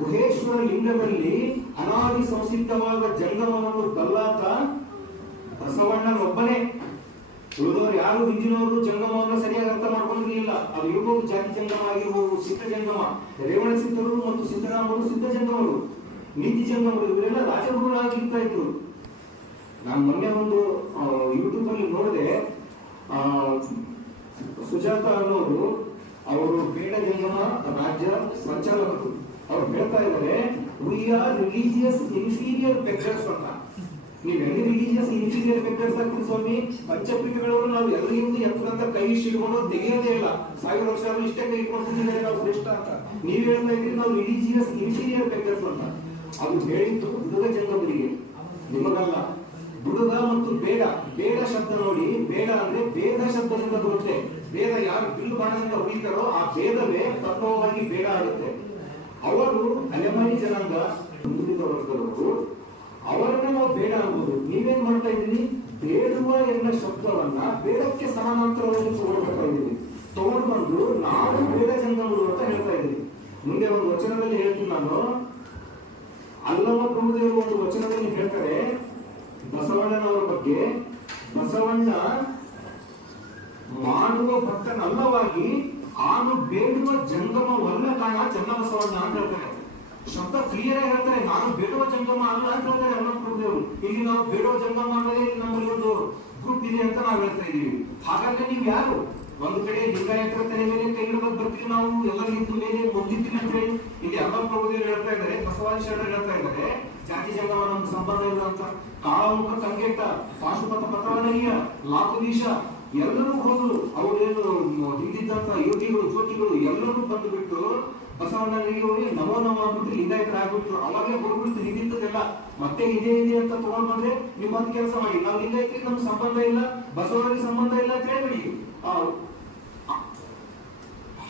ಗುಹೇಶ್ವರ ಲಿಂಗದಲ್ಲಿ ಅನಾದಿ ಸಂಸಿದ್ಧವಾದ ಜಂಗಮವನ್ನು ಕಲ್ಲಾತ ಬಸವಣ್ಣನೊಬ್ಬನೇ. ಉಳಿದವರು ಯಾರು ಹಿಂದಿನವರು ಜಂಗಮವನ್ನು ಸರಿಯಾಗಿ ಅರ್ಥ ಮಾಡ್ಕೊಂಡಿರ್ಲಿಲ್ಲ. ಅದು ಇರ್ಬೋದು ಜಾತಿ ಜಂಗಮ ಆಗಿರ್ಬೋದು, ಸಿದ್ಧ ಜಂಗಮ. ರೇವಣ ಸಿದ್ಧರು ಮತ್ತು ಸಿದ್ದರಾಮರು ಸಿದ್ಧ ಜಂಗಮರು, ನೀತಿ ಜಂಗಮರು, ಇವರೆಲ್ಲ ರಾಜಗುರುಗಳಾಗಿರ್ತಾ ಇದ್ರು. ನಾನು ಮೊನ್ನೆ ಒಂದು ಯೂಟ್ಯೂಬ್ ಅಲ್ಲಿ ನೋಡಿದೆ, ಸುಜಾತ ಅನ್ನೋರು, ಅವರು ಬೇಡ ಜಂಗಮ ರಾಜ್ಯ ಸಂಚಾಲಕರು. ಅವ್ರು ಹೇಳ್ತಾ ಇದ್ದಾರೆ, ವಿ ಆರ್ ರಿಲಿಜಿಯಸ್ ಇನ್ಫೀರಿಯರ್ ಬೆಕ್ಕರ್ಸ್ ಅಂತ. ನೀವು ಹೆಂಗೆ ರಿಲಿಜಿಯಸ್ ಇನ್ಫೀರಿಯರ್ ಬೆಕ್ಕರ್ಸ್ ಆಗ್ತೀವಿ ಸ್ವಾಮಿ? ಪಂಚಪೀಠಗಳವರು ನಾವು ಎಲ್ಲರಿಗೂ ಎತ್ತದಂತ ಕೈ ಇಟ್ಕೊಂಡು ತೆಗೆಯೋದೇ ಇಲ್ಲ. 1000 ವರ್ಷ ಆದ್ರೂ ಇಷ್ಟೇ ಕೈ ಇಟ್ಕೊಂಡಿದ್ದೀವಿ ನಾವು ಶ್ರೇಷ್ಠ ಅಂತ. ನೀವು ಹೇಳ್ತಾ ಇದ್ರಿ ನಾವು ರಿಲಿಜಿಯಸ್ ಇನ್ಫೀರಿಯರ್ ಬೆಕ್ಕರ್ಸ್ ಅಂತ. ಅದು ಹೇಳಿದ್ದು ಬುಡುಗ ಜಂಗಮರಿಗೆ, ನಿಮಗಲ್ಲ. ಬುಡುಗ ಮತ್ತು ಬೇಡ, ಬೇಡ ಶಬ್ದ ನೋಡಿ, ಬೇಡ ಅಂದ್ರೆ ಭೇದ ಶಬ್ದದಿಂದ ಬರುತ್ತೆ. ಭೇದ ಯಾರು ಬಿಲ್ಲು ಬಾಣದಿಂದ ಹೊಡಿತಾರೋ ಆ ಭೇದವೇ ತತ್ವವಾಗಿ ಬೇಡ ಆಗುತ್ತೆ. ಅವರು ಅಲೆಮಾರಿ ಜನಾಂಗ, ಹಿಂದುಳಿದ ವರ್ಗದವರು, ಅವರನ್ನ ನಾವು ಬೇಡ ಅನ್ಬೋದು. ನೀವೇನ್ ಮಾಡ್ತಾ ಇದ್ದೀರಿ? ಬೇಡುವ ಎನ್ನ ಶಬ್ದವನ್ನ ಬೇಡಕ್ಕೆ ಸಮಾನಾಂತರವಾಗಿ ತಗೊಳ್ತಾ ಇದ್ದೀವಿ. ತಗೊಂಡು ಬಂದು ನಾವು ಬೇಡ ಜಂಗಮರು ಅಂತ ಹೇಳ್ತಾ ಇದ್ದೀವಿ. ಮುಂದೆ ಒಂದು ವಚನದಲ್ಲಿ ಹೇಳ್ತೀನಿ ನಾನು. ಅಲ್ಲಮ ಪ್ರಭುದೇವರು ಒಂದು ವಚನದಲ್ಲಿ ಹೇಳ್ತಾರೆ ಬಸವಣ್ಣನವರ ಬಗ್ಗೆ, ಬಸವಣ್ಣ ಮಾಡುವ ಭಕ್ತನಲ್ಲವಾಗಿ ಆನು ಬೇಡುವ ಜಂಗಮವಲ್ಲ ಕಾಣ ಚನ್ನಬಸವಣ್ಣ ಅಂತ ಹೇಳ್ತಾರೆ. ಶಬ್ದ ಕ್ಲಿಯರ್ ಆಗಿ ಹೇಳ್ತಾರೆ, ನಾನು ಬೇಡುವ ಜಂಗಮ ಅಲ್ಲ ಅಂತ ಹೇಳ್ತಾರೆ ಅಲ್ಲಮ ಪ್ರಭುದೇವರು. ಇಲ್ಲಿ ನಾವು ಬೇಡುವ ಜಂಗಮ ಅಂದರೆ ನಮ್ಮಲ್ಲಿ ಒಂದು ಗ್ರೂಪ್ ಇದೆ ಅಂತ ನಾವು ಹೇಳ್ತಾ ಇದೀವಿ. ಹಾಗಾದ್ರೆ ನೀವು ಯಾರು? ಒಂದು ಕಡೆ ಲಿಂಗಾಯತರ ತಲೆ ಮೇಲೆ ಕೈ ಇಡೋದು ಬರ್ತೀವಿ ನಾವು, ಎಲ್ಲ ನಿಂತ ಮೇಲೆ ಮುಂದಿತ್ತೀವಿ ಅಂತ ಹೇಳಿ ಇಲ್ಲಿ ಅಲ್ಲಮ ಪ್ರಭುದೇವರು ಹೇಳ್ತಾ ಇದ್ದಾರೆ, ಬಸವಾದಿ ಶರಣರು ಹೇಳ್ತಾ ಇದ್ದಾರೆ ಜಾತಿ ಜಂಗಮ ನಮ್ಗೆ ಸಂಬಂಧ ಇಲ್ಲ ಅಂತ. ಕಾಳಮುಖ ಸಂಕೇತ, ಪಾಶುಪತ ಪತ್ರವನಯ್ಯ, ಲಾಕುದೀಶ ಎಲ್ಲರೂ ಹೋದ್ರು. ಅವರೇನು ಹಿಂದಿದ್ದಂತ ಯೋಗಿಗಳು, ಜ್ಯೋತಿಗಳು ಎಲ್ಲರೂ ಬಂದು ಬಿಟ್ಟು ಬಸವಣ್ಣನಿಗೆ ಹೋಗಿ ನಮೋ ನಮೋ ಅಂದ್ಬಿಟ್ಟು ಲಿಂಗಾಯತರ ಆಗ್ಬಿಟ್ರು. ಅವಾಗಲೇ ಹೋಗ್ಬಿಟ್ಟು ಹಿಂದಿದ್ದದೆಲ್ಲ ಮತ್ತೆ ಇದೇ ಇದೆ ಅಂತ ತಗೊಂಡ್ ಬಂದ್ರೆ ನೀವು ಒಂದು ಕೆಲಸ ಮಾಡಿ, ನಾವು ಲಿಂಗಾಯತರಿಗೆ ನಮ್ಗೆ ಸಂಬಂಧ ಇಲ್ಲ, ಬಸವನಿಗೆ ಸಂಬಂಧ ಇಲ್ಲ ಅಂತ ಹೇಳ್ಬಿಡಿ.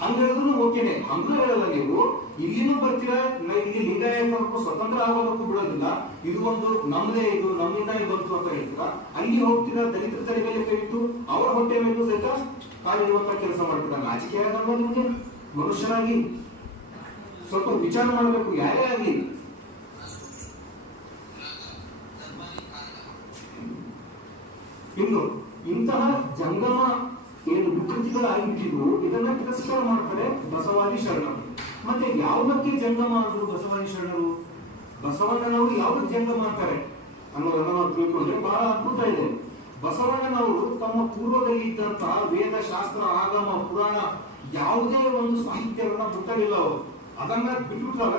ಹಂಗ ಹೇಳಿದ್ರು ಓಕೆನೆ, ಹಂಗೂ ಹೇಳಲ್ಲ ನೀವು. ಇಲ್ಲಿನೂ ಬರ್ತೀರಾ, ಇಲ್ಲಿ ಲಿಂಗಾಯತಕ್ಕೂ ಸ್ವತಂತ್ರ ಆಗೋದಕ್ಕೂ ಬಿಡೋದಿಲ್ಲ, ಇದು ಒಂದು ನಮ್ದೇ, ಇದು ನಮ್ಮಿಂದ ಬಂತು ಅಂತ ಹೇಳ್ತೀರಾ. ಅಲ್ಲಿ ಹೋಗ್ತೀರಾ, ದಲಿತರ ತಲೆ ಮೇಲೆ ಕೈ ಇಟ್ಟು ಅವರ ಹೊಟ್ಟೆ ಮೇಲೂ ಸಹಿತ ಕಾಲಿರುವಂತ ಕೆಲಸ ಮಾಡ್ತೀರಾ. ನಾಚಿಕೆ ಆಗಲ್ವಾ ನಿಮ್ಗೆ? ಮನುಷ್ಯರಾಗಿ ಸ್ವಲ್ಪ ವಿಚಾರ ಮಾಡಬೇಕು, ಯಾರೇ ಆಗ್ಲಿ. ಇನ್ನು ಇಂತಹ ಜಂಗಮ ಏನು ವಿಕೃತಿಗಳಾಗಿಟ್ಟಿದ್ರು, ಇದನ್ನ ತಿರಸ್ಕಾರ ಮಾಡ್ತಾರೆ ಬಸವಾದಿ ಶರಣರು. ಮತ್ತೆ ಯಾವುದಕ್ಕೆ ಜಂಗಮ ಅಂದ್ರು ಬಸವಾದಿ ಶರಣರು? ಬಸವಣ್ಣನವರು ಯಾವುದಕ್ಕೆ ಜಂಗಮ ಅಂತಾರೆ ಅನ್ನೋದನ್ನ ನಾವು ತಿಳ್ಕೊಂಡ್ರೆ ಬಹಳ ಅದ್ಭುತ ಇದೆ. ಬಸವಣ್ಣನವರು ತಮ್ಮ ಪೂರ್ವದಲ್ಲಿ ಇದ್ದಂತಹ ವೇದ, ಶಾಸ್ತ್ರ, ಆಗಮ, ಪುರಾಣ ಯಾವುದೇ ಒಂದು ಸಾಹಿತ್ಯವನ್ನ ಮುಟ್ಟಲಿಲ್ಲ. ಅವರು ಅದನ್ನ ಬಿಟ್ಬಿಟ್ರಲ್ಲ